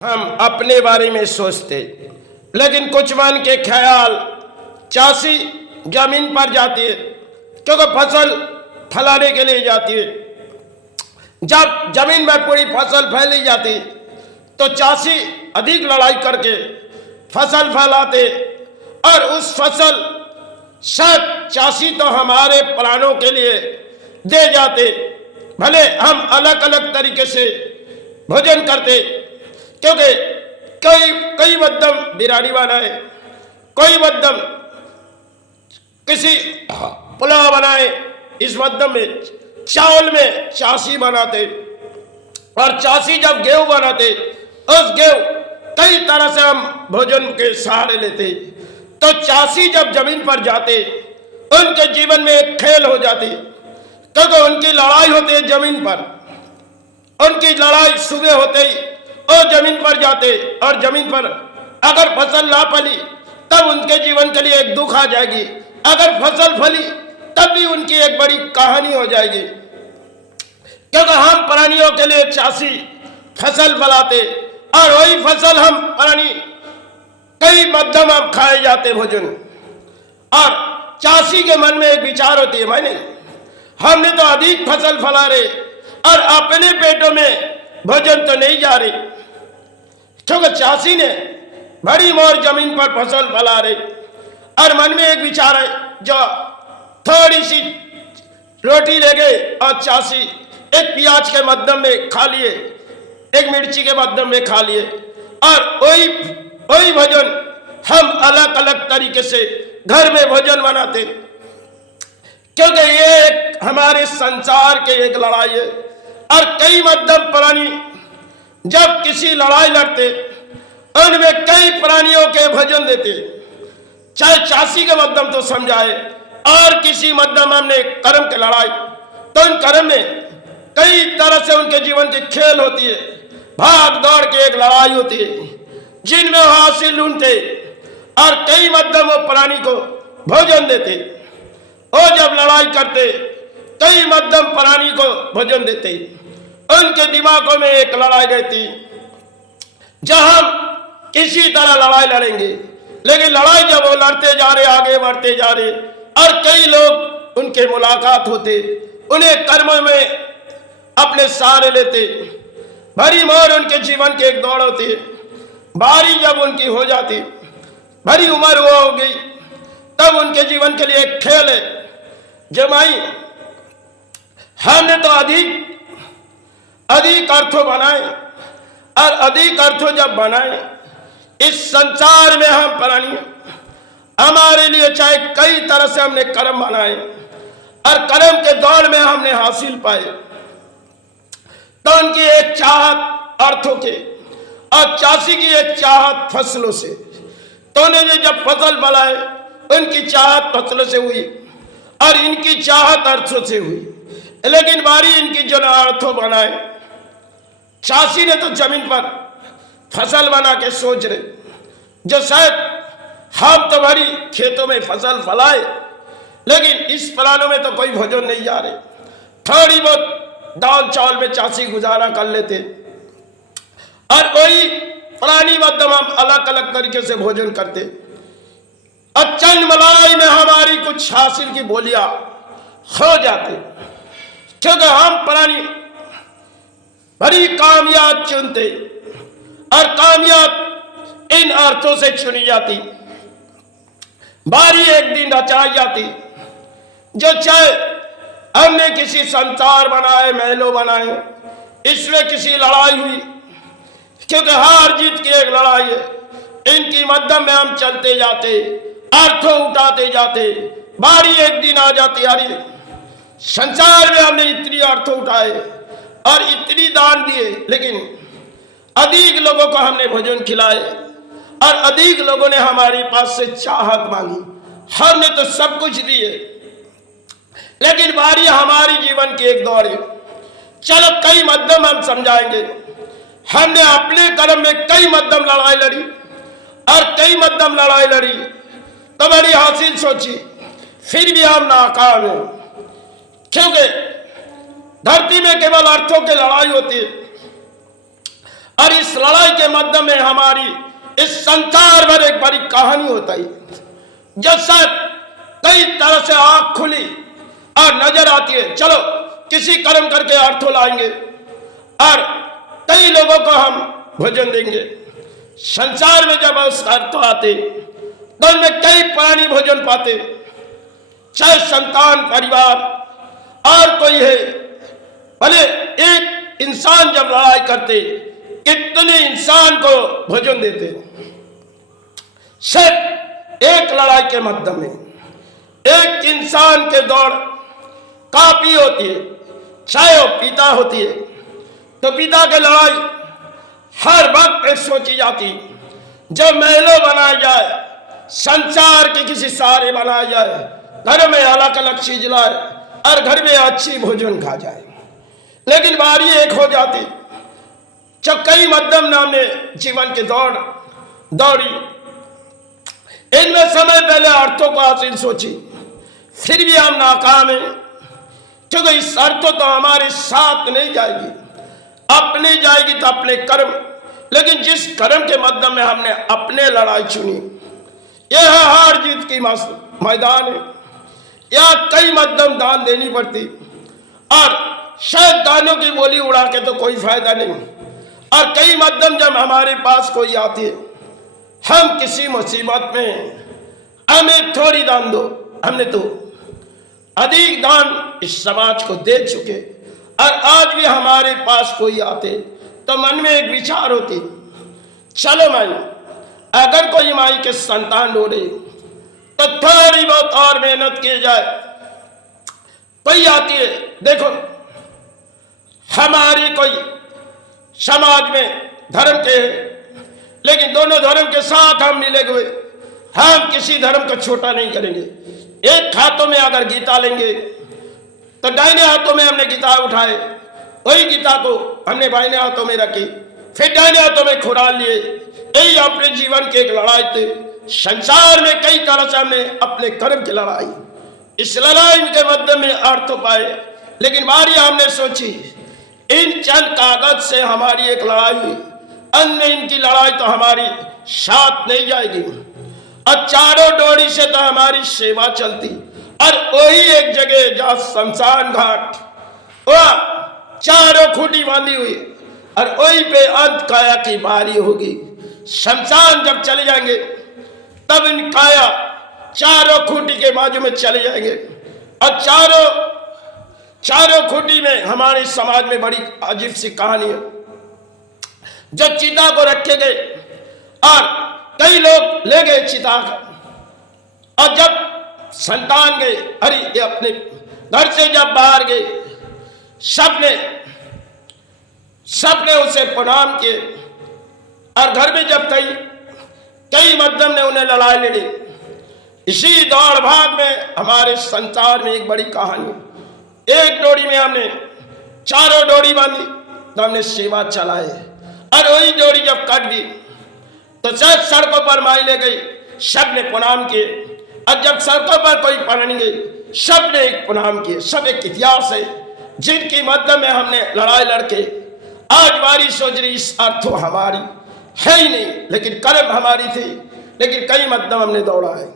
हम अपने बारे में सोचते, लेकिन कुछ मन के ख्याल चासी जमीन पर जाती है क्योंकि फसल फलाने के लिए जाती है। जब जमीन में पूरी फसल फैली जाती तो चासी अधिक लड़ाई करके फसल फैलाते और उस फसल शायद चासी तो हमारे प्राणों के लिए दे जाते। भले हम अलग अलग तरीके से भोजन करते, क्योंकि कई मध्यम बिरयानी बनाए, कोई मध्यम किसी पुलाव बनाए, इस मध्यम में चावल में चासी बनाते और चासी जब गेहूं बनाते उस गेहूं कई तरह से हम भोजन के सहारे लेते। तो चासी जब जमीन पर जाते उनके जीवन में एक खेल हो जाती, क्योंकि उनकी लड़ाई होती है जमीन पर। उनकी लड़ाई सुबह होते ही और जमीन पर जाते और जमीन पर अगर फसल ना फली तब उनके जीवन के लिए एक दुख आ जाएगी, अगर फसल फली तब भी उनकी एक बड़ी कहानी हो जाएगी। क्योंकि हम प्राणियों के लिए चासी फसल फलाते और वही फसल हम प्राणी कई मध्यम हम खाए जाते भोजन। और चासी के मन में एक विचार होती है, मैंने हमने तो अधिक फसल फला रहे और अपने पेटों में भोजन तो नहीं जा रही, क्योंकि चासी ने बड़ी मोर जमीन पर फसल फैला रहे और मन में एक विचार है, जो थोड़ी सी रोटी ले गए और चासी एक प्याज के मध्यम में खा लिए, एक मिर्ची के मध्यम में खा लिए और वही भोजन हम अलग अलग तरीके से घर में भोजन बनाते, क्योंकि ये एक हमारे संसार के एक लड़ाई है। और कई मध्यम प्राणी जब किसी लड़ाई लड़ते उनमें कई प्राणियों के भोजन देते, चाहे चासी के मध्यम तो समझाए और किसी मध्यम हमने कर्म की लड़ाई, तो उन कर्म में कई तरह से उनके जीवन की खेल होती है, भाग दौड़ की एक लड़ाई होती है जिनमें हासिल ढूंढते और कई मध्यम प्राणी को भोजन देते। और जब लड़ाई करते कई मध्यम प्राणी को भोजन देते, उनके दिमागों में एक लड़ाई रहती, जहां हम किसी तरह लड़ाई लड़ेंगे, लेकिन लड़ाई जब वो लड़ते जा रहे, आगे बढ़ते जा रहे और कई लोग उनके मुलाकात होते, उन्हें कर्मों में अपने सहारे लेते, भरी मोर उनके जीवन की एक दौड़ होती। बारी जब उनकी हो जाती, भरी उम्र हुआ हो गई, तब उनके जीवन के लिए एक खेल है जमाई। हमने तो अधिक अर्थों बनाए और अधिक अर्थों जब बनाए इस संसार में हम प्राणी, हमारे लिए चाहे कई तरह से हमने कर्म बनाए और कर्म के दौर में हमने हासिल पाए, तो उनकी एक चाहत अर्थों के और चासी की एक चाहत फसलों से। तो उन्होंने जब फसल फलाए उनकी चाहत फसलों से हुई और इनकी चाहत अर्थों से हुई, लेकिन बारी इनकी जो अर्थों बनाए, चासी ने तो जमीन पर फसल बना के सोच रहे, जो शायद हम तो भरी खेतों में फसल फलाए लेकिन इस प्राणों में तो कोई भोजन नहीं जा रहे, थोड़ी बहुत दाल चावल में चासी गुजारा कर लेते और वही प्राणी मध्यम हम अलग अलग तरीके से भोजन करते। और चंद मलाई में हमारी कुछ हासिल की बोलियां हो जाती, क्योंकि हम प्राणी बड़ी कामयाब चुनते और कामयाब इन अर्थों से चुनी जाती। बारी एक दिन रचाई जाती, जो चाहे हमने किसी संसार बनाए, महलों बनाए, इसमें किसी लड़ाई हुई, क्योंकि हार जीत की एक लड़ाई है, इनकी मध्यम में हम चलते जाते, अर्थों उठाते जाते। बारी एक दिन आ जाती, अरे संसार में हमने इतनी अर्थों उठाए और इतनी दान दिए, लेकिन अधिक लोगों को हमने भोजन खिलाए और अधिक लोगों ने हमारे पास से चाहत मांगी, हमने तो सब कुछ दिए, लेकिन बारी हमारी जीवन की एक दौड़ है। चलो कई मध्यम हम समझाएंगे, हमने अपने कर्म में कई मध्यम लड़ाई लड़ी और कई मध्यम लड़ाई लड़ी तो बड़ी हासिल सोची, फिर भी हम नाकाम हैं, क्योंकि धरती में केवल अर्थों की लड़ाई होती है और इस लड़ाई के मध्य में हमारी इस संसार भर एक बड़ी कहानी होता है। जैसे कई तरह से आंख खुली और नजर आती है, चलो किसी कर्म करके अर्थों लाएंगे और कई लोगों को हम भोजन देंगे। संसार में जब उस अर्थ आते तो उनमें कई प्राणी भोजन पाते, चाहे संतान, परिवार और कोई है। भले एक इंसान जब लड़ाई करते, कितने इंसान को भोजन देते। सिर्फ एक लड़ाई के मध्य में एक इंसान के दौड़ काफी होती है, चाहे वो पिता होती है तो पिता की लड़ाई हर वक्त सोची जाती। जब महलों बनाए जाए, संसार के किसी सारे बनाए जाए, घर में अलग अलग चीज लाए और घर में अच्छी भोजन खा जाए, लेकिन बारी एक हो जाती। जब कई मध्यम नाम ने जीवन की दौड़ी, इनमें समय पहले अर्थों को हासिल सोची, फिर भी हम नाकाम हैं, क्योंकि इस अर्थों तो हमारे साथ नहीं जाएगी, अपने जाएगी तो अपने कर्म। लेकिन जिस कर्म के मध्य में हमने अपने लड़ाई चुनी, यह हार जीत की मैदान है। यह कई मध्यम दान देनी पड़ती और शायद दानों की बोली उड़ा के तो कोई फायदा नहीं। और कई मध्यम जब हमारे पास कोई आती है, हम किसी मुसीबत में, हमें थोड़ी दान दो, हमने तो अधिक दान इस समाज को दे चुके, और आज भी हमारे पास कोई आते तो मन में एक विचार होती, चलो माई, अगर कोई माई के संतान ढूंढे तो थोड़ी बहुत और मेहनत की जाए। कोई आती है, देखो हमारी कोई समाज में धर्म के है, लेकिन दोनों धर्म के साथ हम मिले हुए, हम किसी धर्म को छोटा नहीं करेंगे। एक हाथों में अगर गीता लेंगे तो दाहिने हाथों में हमने गीता उठाए, वही गीता को हमने बाइने हाथों में रखी, फिर दाहिने हाथों में खुरान लिए। यही अपने जीवन की एक लड़ाई थे। संसार में कई तरह से हमने अपने कर्म की लड़ाई, इस लड़ाई के मध्य में अर्थ पाए, लेकिन बारी हमने सोची इन चंद कागज से हमारी एक लड़ाई हुई, अन्य इनकी लड़ाई तो हमारी साथ नहीं जाएगी। और चारों डोरी से तो हमारी सेवा चलती, और वही एक जगह जहाँ शमशान घाट, वह चारों खूंटी बांधी हुई, और वही पे अंत काया की बारी होगी। शमशान जब चले जाएंगे तब इन काया चारों खूंटी के बाजू में चले जाएंगे, और चारों खूंटी में हमारे समाज में बड़ी अजीब सी कहानी है। जब चिता को रखे गए और कई लोग ले गए चिता का, और जब संतान गए, अरे ये अपने घर से जब बाहर गए, सबने उसे प्रणाम किए, और घर में जब कई मध्यम ने उन्हें लड़ाई लड़ी। इसी दौड़ भाग में हमारे संसार में एक बड़ी कहानी, एक डोरी में हमने चारों डोरी बांधी तो हमने सेवा चलाए, और वही डोरी जब कट दी तो सब सड़कों पर माई ले गई, सब ने प्रणाम किए, और जब सड़कों पर कोई पढ़ने गई सब ने एक प्रणाम किए। सब एक इतिहास है जिनकी मध्य में हमने लड़ाई लड़के आज बारी सोच रही इस अर्थों हमारी है ही नहीं, लेकिन कर्म हमारी थी, लेकिन कई मध्यम हमने दौड़ा है।